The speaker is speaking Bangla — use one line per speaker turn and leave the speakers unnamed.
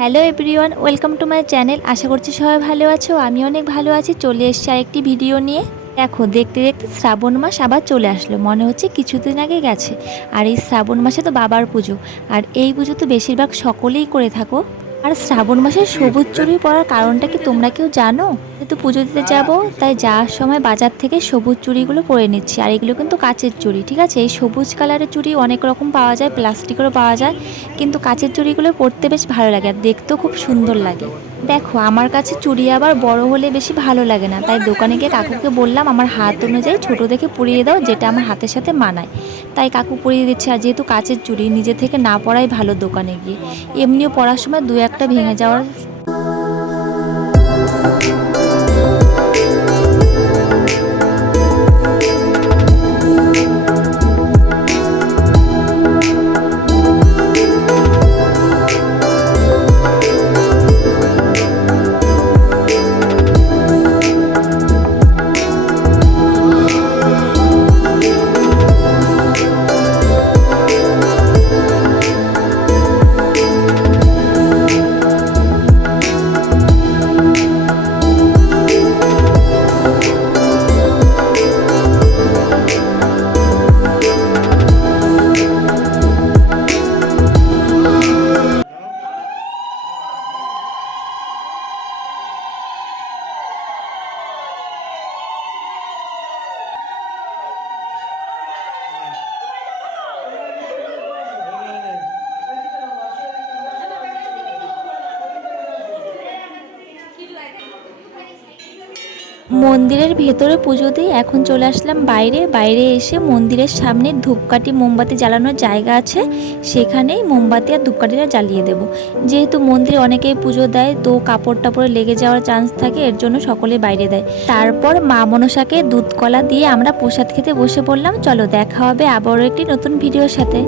Hello everyone, welcome to my channel. আশা করছি সবাই ভালো আছো, আমি অনেক ভালো আছি। চলে এসছি আরেকটি ভিডিও নিয়ে। দেখো, দেখতে দেখতে শ্রাবণ মাস আবার চলে আসলো, মনে হচ্ছে কিছুদিন আগে গেছে। আর এই শ্রাবণ মাসে তো বাবার পুজো, আর এই পুজো তো বেশিরভাগ সকলেই করে থাকো। আর শ্রাবণ মাসে সবুজ চুড়ি পরার কারণটা কি তোমরা কেউ জানো? যেহেতু পুজো দিতে যাব, তাই যাওয়ার সময় বাজার থেকে সবুজ চুড়িগুলো পরে নিচ্ছি। আর এগুলো কিন্তু কাঁচের চুড়ি, ঠিক আছে? এই সবুজ কালারের চুড়ি অনেক রকম পাওয়া যায়, প্লাস্টিকেরও পাওয়া যায়। কিন্তু কাঁচের চুড়িগুলো পরতে বেশ ভালো লাগে আর দেখতেও খুব সুন্দর লাগে। দেখো, আমার কাছে চুড়ি আবার বড় হলে বেশি ভালো লাগে না। তাই দোকানে গিয়ে কাকুকে বললাম, আমার হাত অনুযায়ী ছোট দেখে পরিয়ে দাও, যেটা আমার হাতের সাথে মানায়। তাই কাকু পরিয়ে দিচ্ছে, আর যেহেতু কাচের চুড়ি, নিজে থেকে না পড়াই ভালো দোকানে গিয়ে। এমনিও পড়ার সময় দু একটা ভেঙে যাওয়ার মন্দিরের ভেতরে পুজো দিয়ে এখন চলে আসলাম বাইরে। বাইরে এসে মন্দিরের সামনে ধূপকাঠি মোমবাতি জ্বালানোর জায়গা আছে। সেখানেই মোমবাতি আর ধূপকাঠিটা জ্বালিয়ে দেব। যেহেতু মন্দিরে অনেকেই পুজো দেয়, তো কাপড় টাপড়ে লেগে যাওয়ার চান্স থাকে, এর জন্য সকলে বাইরে দেয়। তারপর মা মনসাকে দুধ কলা দিয়ে আমরা প্রসাদ খেতে বসে পড়লাম। চলো দেখা হবে আবারও একটি নতুন ভিডিওর সাথে।